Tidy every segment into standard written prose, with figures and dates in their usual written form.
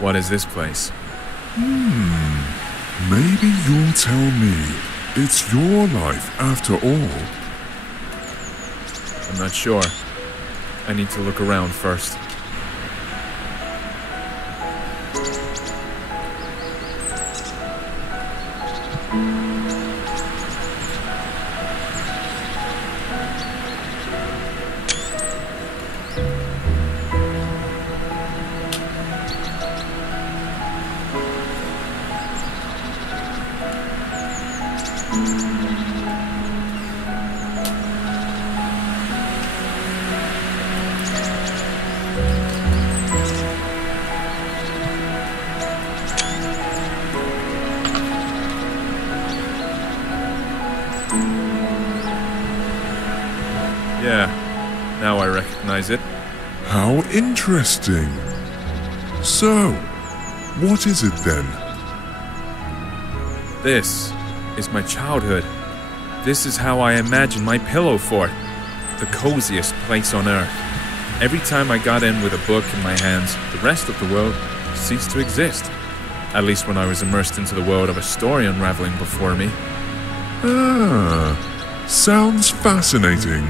What is this place? Maybe you'll tell me it's your life after all. I'm not sure. I need to look around first. Yeah, now I recognize it. How interesting. So, what is it then? This is my childhood. This is how I imagined my pillow fort. The coziest place on earth. Every time I got in with a book in my hands, the rest of the world ceased to exist. At least when I was immersed into the world of a story unraveling before me. Ah, sounds fascinating.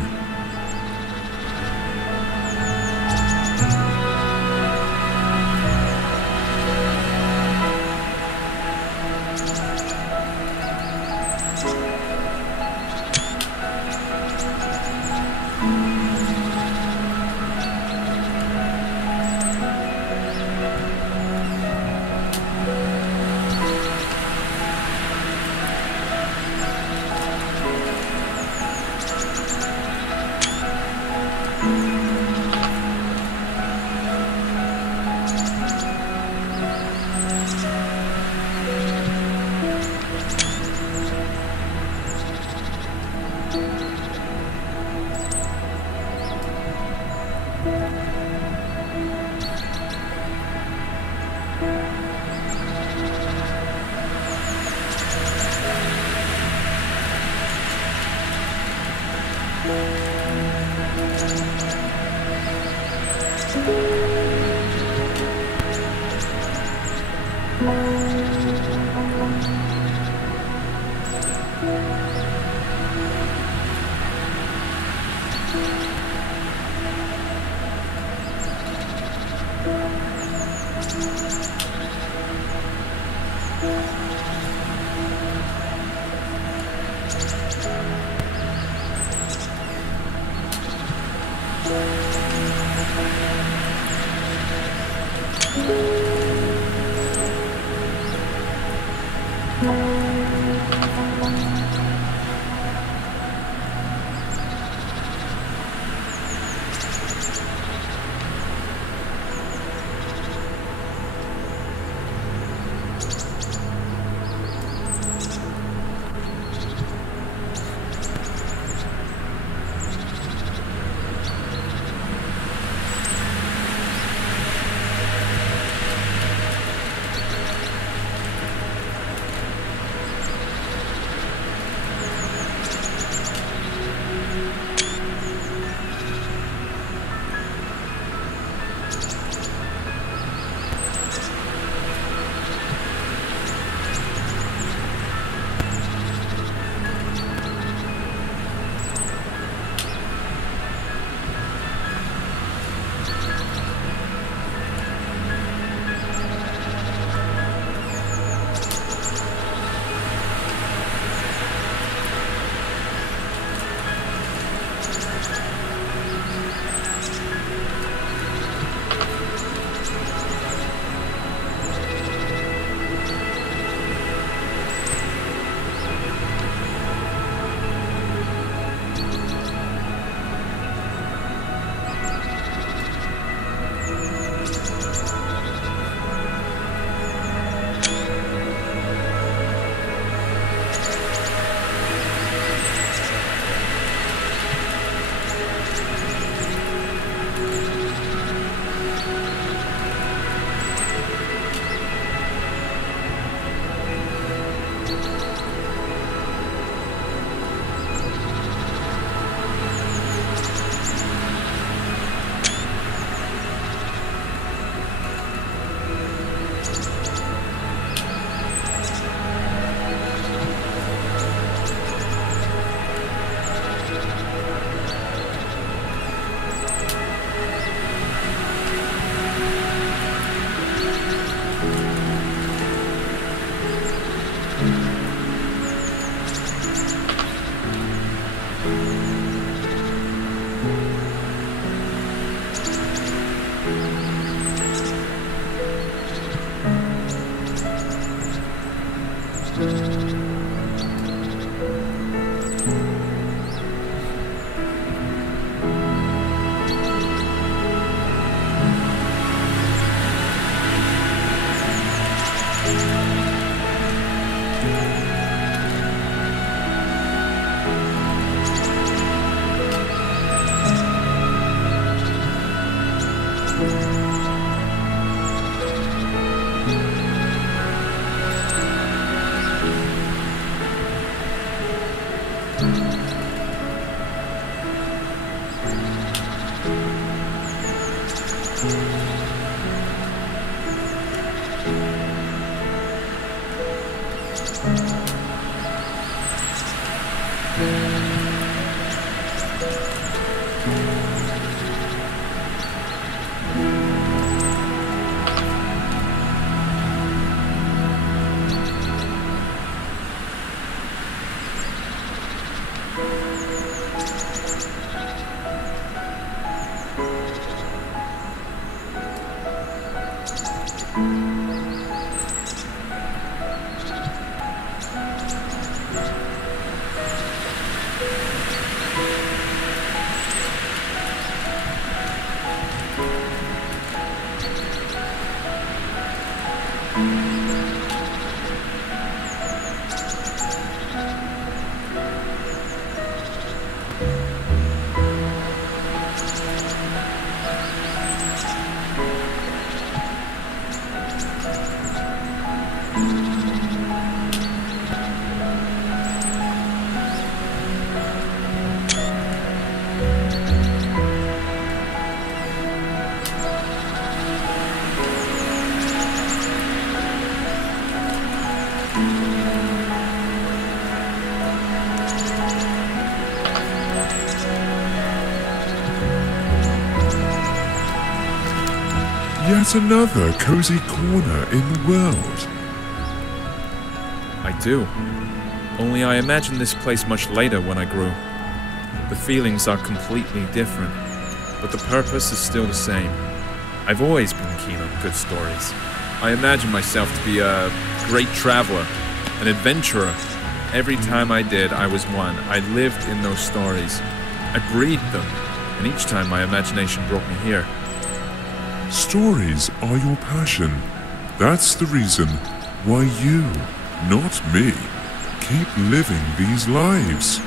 Yet another cozy corner in the world. I do. Only I imagined this place much later when I grew. The feelings are completely different, but the purpose is still the same. I've always been keen on good stories. I imagine myself to be a great traveler, an adventurer. Every time I did, I was one. I lived in those stories. I breathed them, and each time my imagination brought me here. Stories are your passion. That's the reason why you, not me, keep living these lives.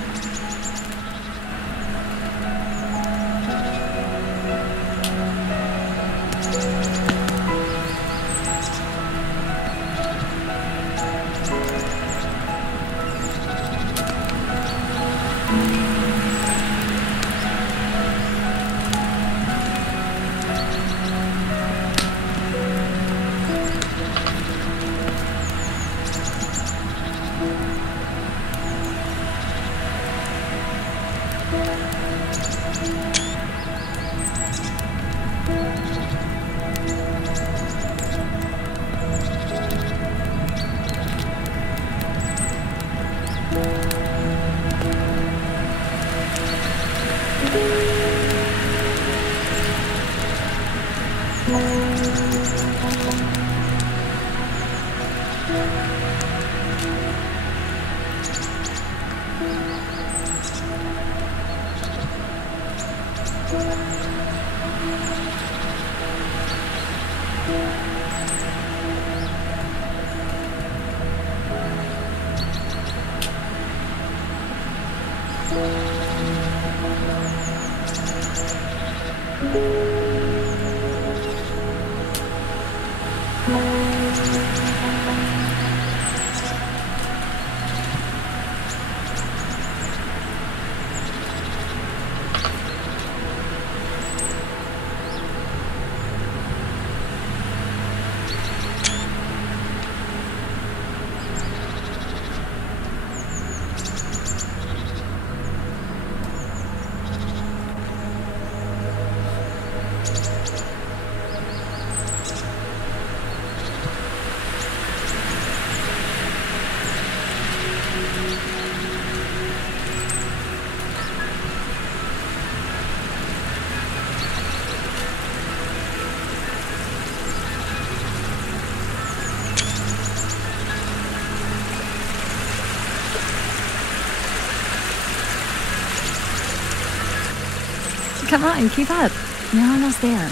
Come on, keep up. You're almost there.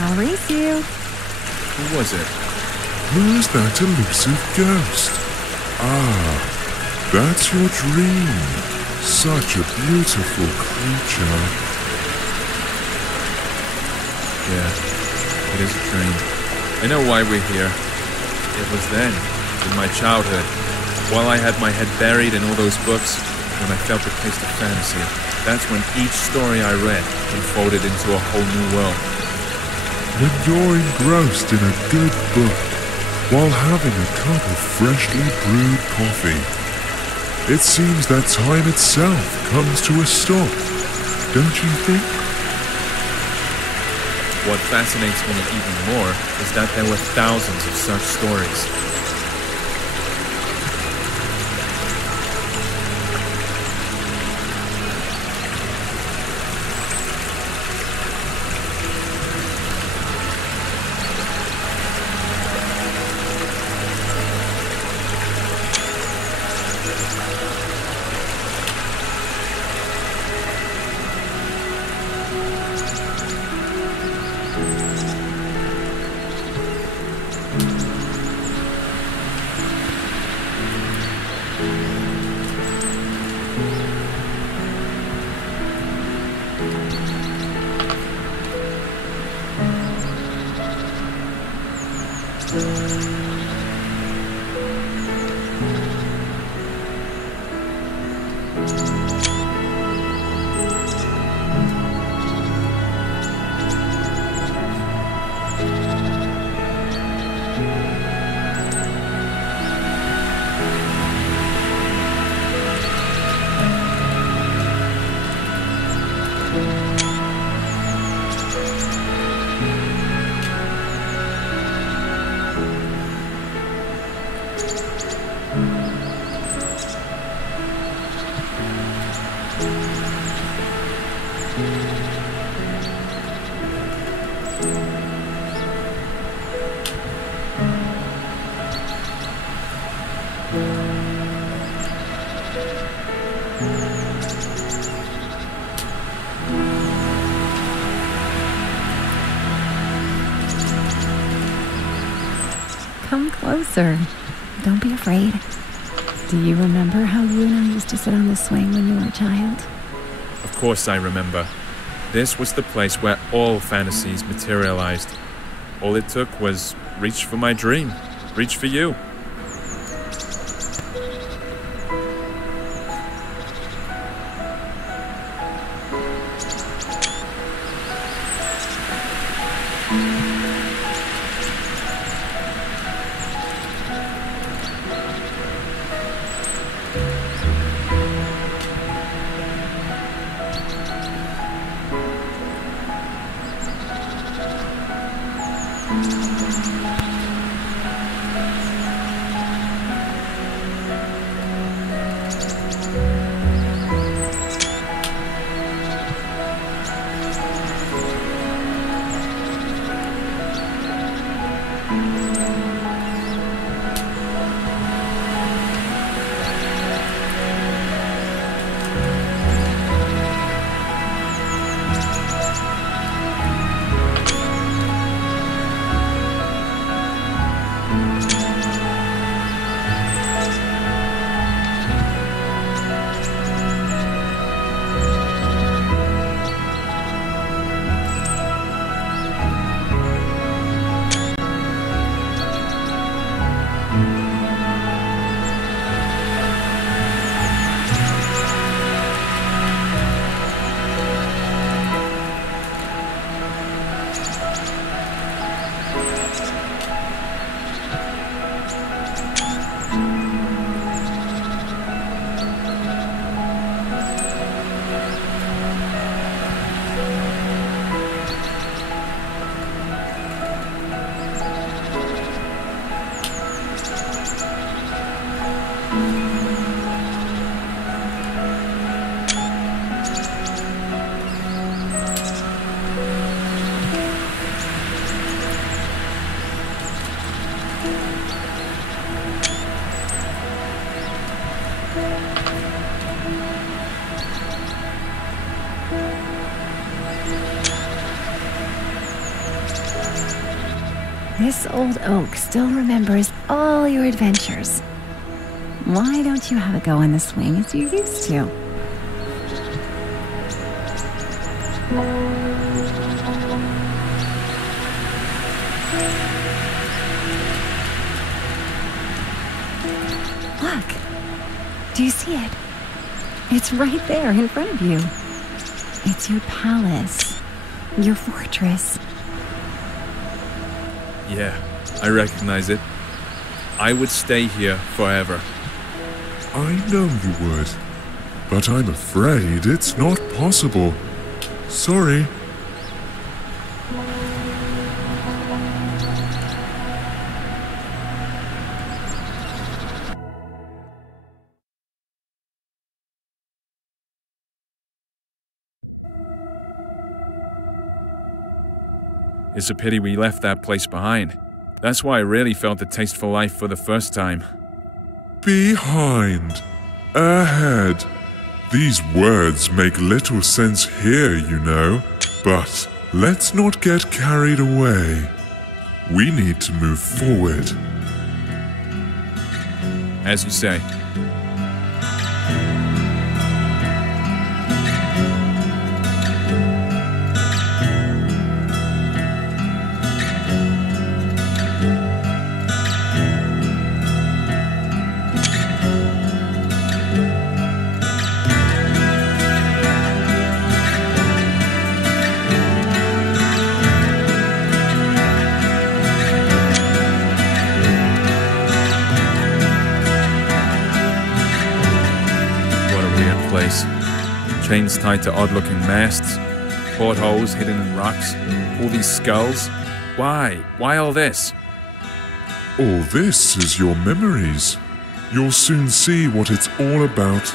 I'll race you. Who was it? Who's that elusive ghost? Ah, that's your dream. Such a beautiful creature. Yeah, it is a dream. I know why we're here. It was then, in my childhood, while I had my head buried in all those books, when I felt the taste of fantasy. That's when each story I read unfolded into a whole new world. When you're engrossed in a good book, while having a cup of freshly brewed coffee, it seems that time itself comes to a stop, don't you think? What fascinates me even more is that there were thousands of such stories. Come closer. Don't be afraid. Do you remember how you and I used to sit on the swing when you were a child? Of course I remember. This was the place where all fantasies materialized. All it took was reach for my dream, reach for you. This old oak still remembers all your adventures. Why don't you have a go on the swing as you used to? Look! Do you see it? It's right there in front of you. It's your palace, your fortress. Yeah, I recognize it. I would stay here forever. I know you would, but I'm afraid it's not possible. Sorry. It's a pity we left that place behind. That's why I really felt the taste for life for the first time. Behind. Ahead. These words make little sense here, you know. But let's not get carried away. We need to move forward. As you say. Chains tied to odd-looking masts, portholes hidden in rocks, all these skulls. Why? Why all this? All this is your memories. You'll soon see what it's all about.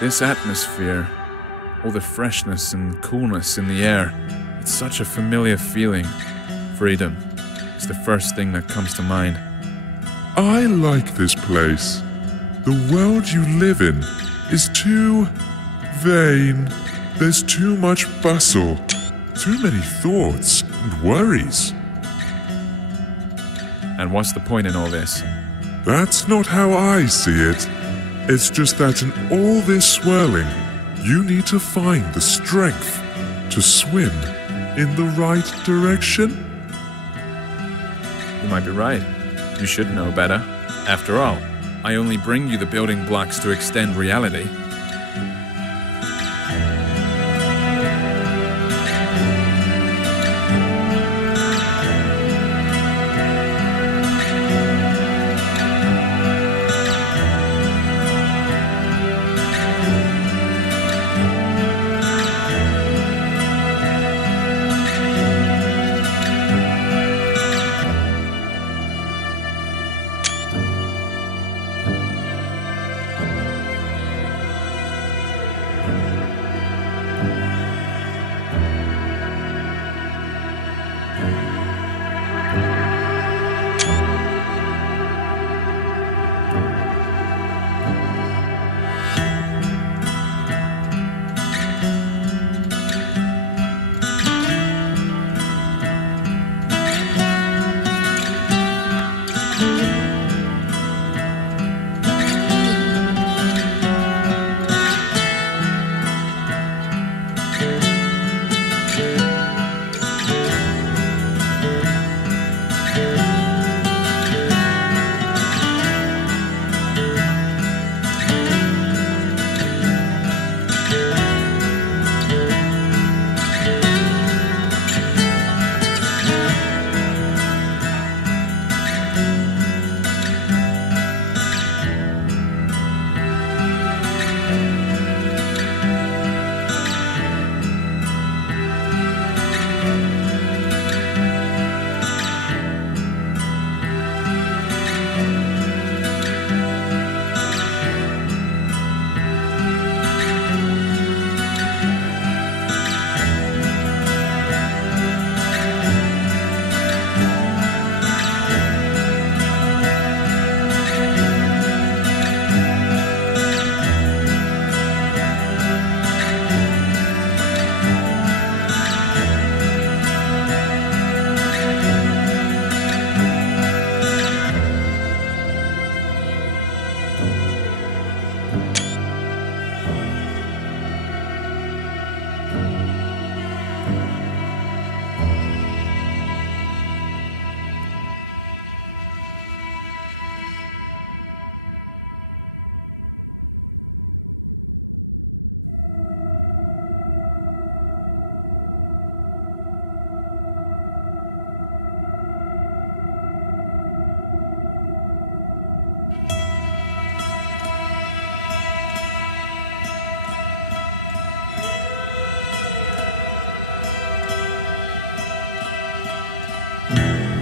This atmosphere, all the freshness and coolness in the air, it's such a familiar feeling. Freedom is the first thing that comes to mind. I like this place. The world you live in is too vain. There's too much bustle, too many thoughts and worries. And what's the point in all this? That's not how I see it. It's just that in all this swirling, you need to find the strength to swim in the right direction. You might be right. You should know better. After all, I only bring you the building blocks to extend reality.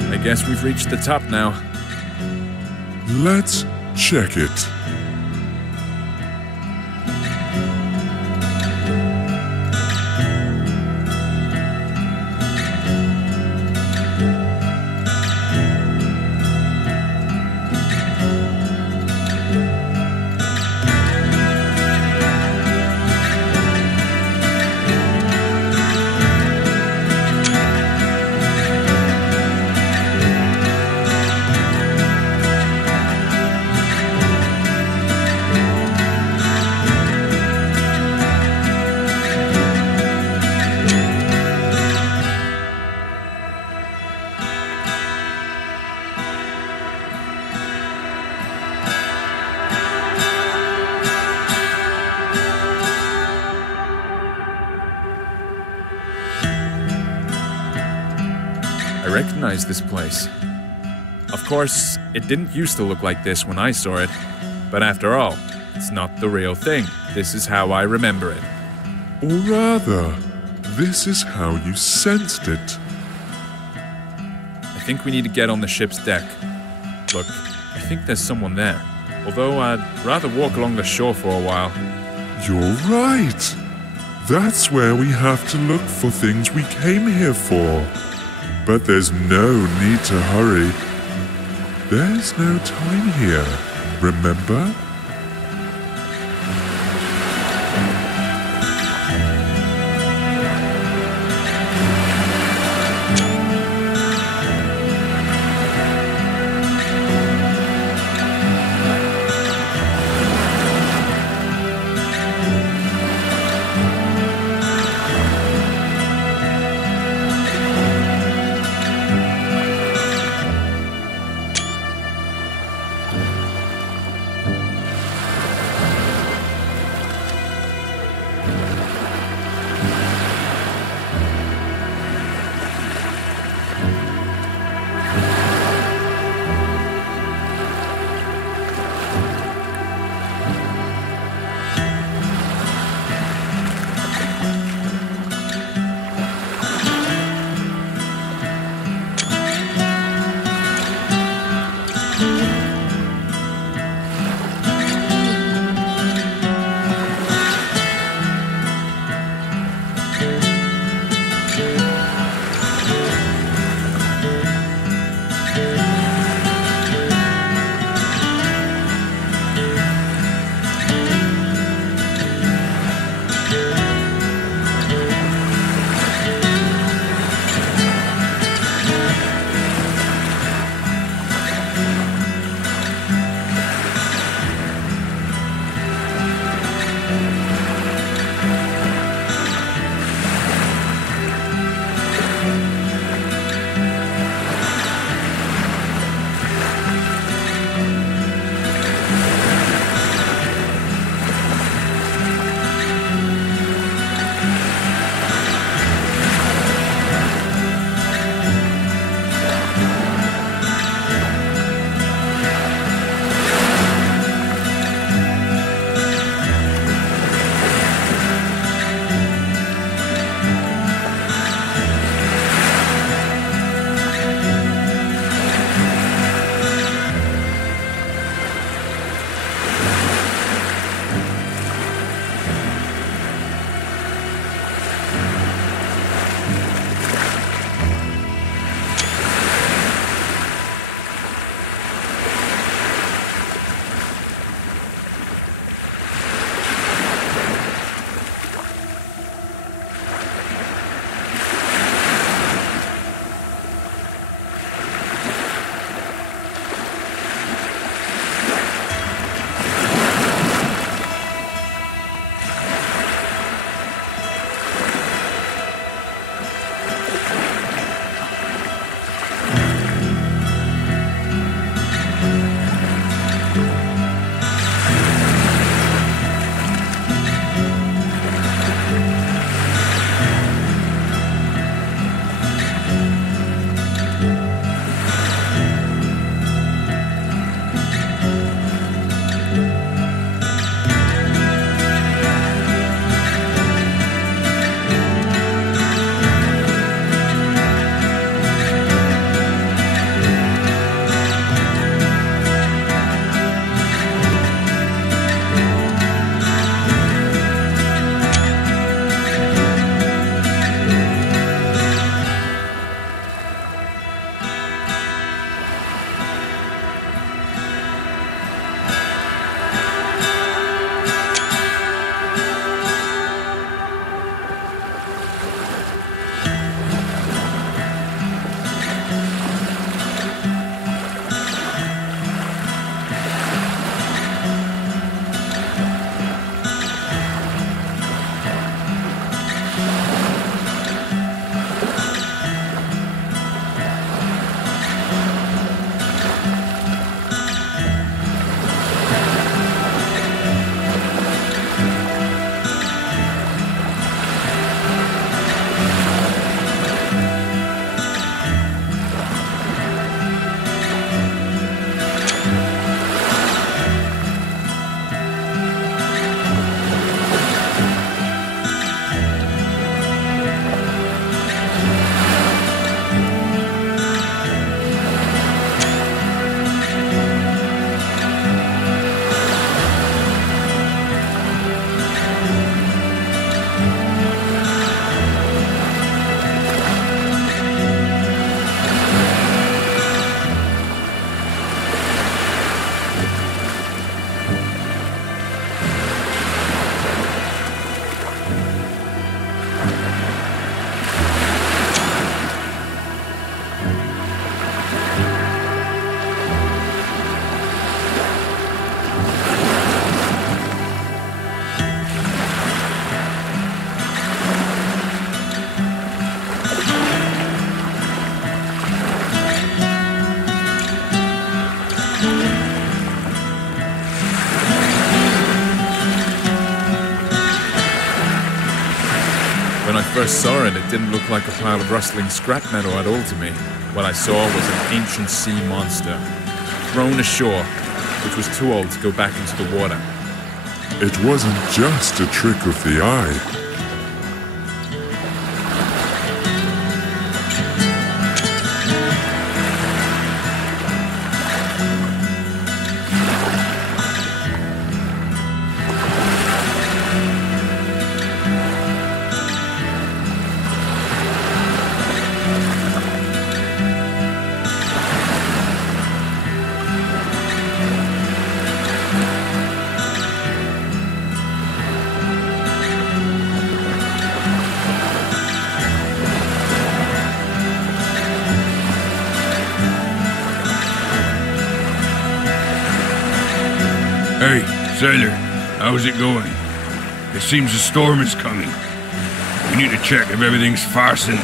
I guess we've reached the top now. Let's check it. I recognize this place. Of course, it didn't used to look like this when I saw it, but after all, it's not the real thing. This is how I remember it. Or rather, this is how you sensed it. I think we need to get on the ship's deck. Look, I think there's someone there, although I'd rather walk along the shore for a while. You're right. That's where we have to look for things we came here for. But there's no need to hurry. There's no time here, remember? first saw it, it didn't look like a pile of rustling scrap metal at all to me. What I saw was an ancient sea monster, thrown ashore, which was too old to go back into the water. It wasn't just a trick of the eye. Hey, sailor, how's it going? It seems a storm is coming. We need to check if everything's fastened.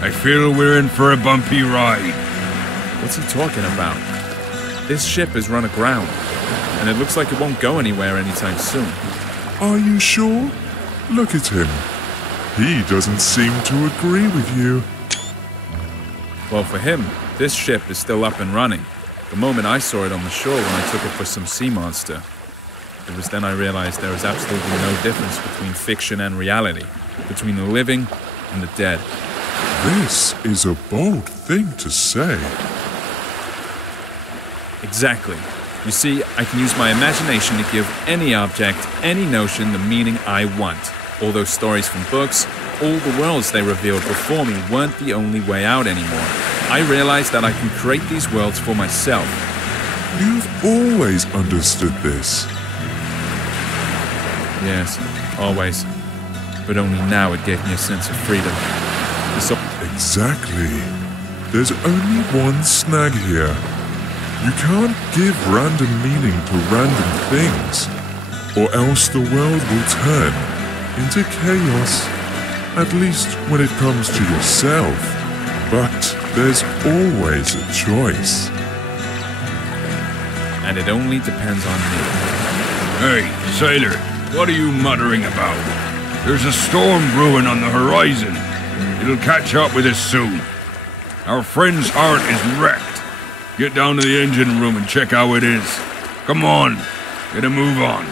I feel we're in for a bumpy ride. What's he talking about? This ship is run aground, and it looks like it won't go anywhere anytime soon. Are you sure? Look at him. He doesn't seem to agree with you. Well, for him, this ship is still up and running. The moment I saw it on the shore when I took it for some sea monster. It was then I realized there is absolutely no difference between fiction and reality, between the living and the dead. This is a bold thing to say. Exactly. You see, I can use my imagination to give any object, any notion the meaning I want. All those stories from books, all the worlds they revealed before me weren't the only way out anymore. I realized that I can create these worlds for myself. You've always understood this. Yes, always. But only now it gave me a sense of freedom. Exactly. There's only one snag here. You can't give random meaning to random things, or else the world will turn into chaos. At least when it comes to yourself. But there's always a choice. And it only depends on me. Hey, sailor, what are you muttering about? There's a storm brewing on the horizon. It'll catch up with us soon. Our friend's heart is wrecked. Get down to the engine room and check how it is. Come on, get a move on.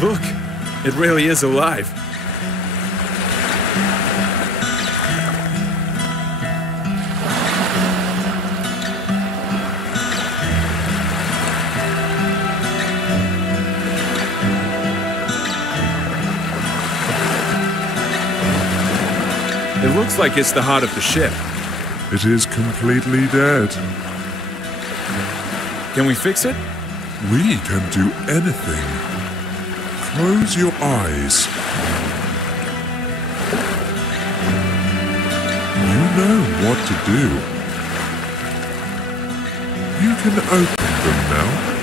Look, it really is alive. It looks like it's the heart of the ship. It is completely dead. Can we fix it? We can do anything. Close your eyes. You know what to do. You can open them now.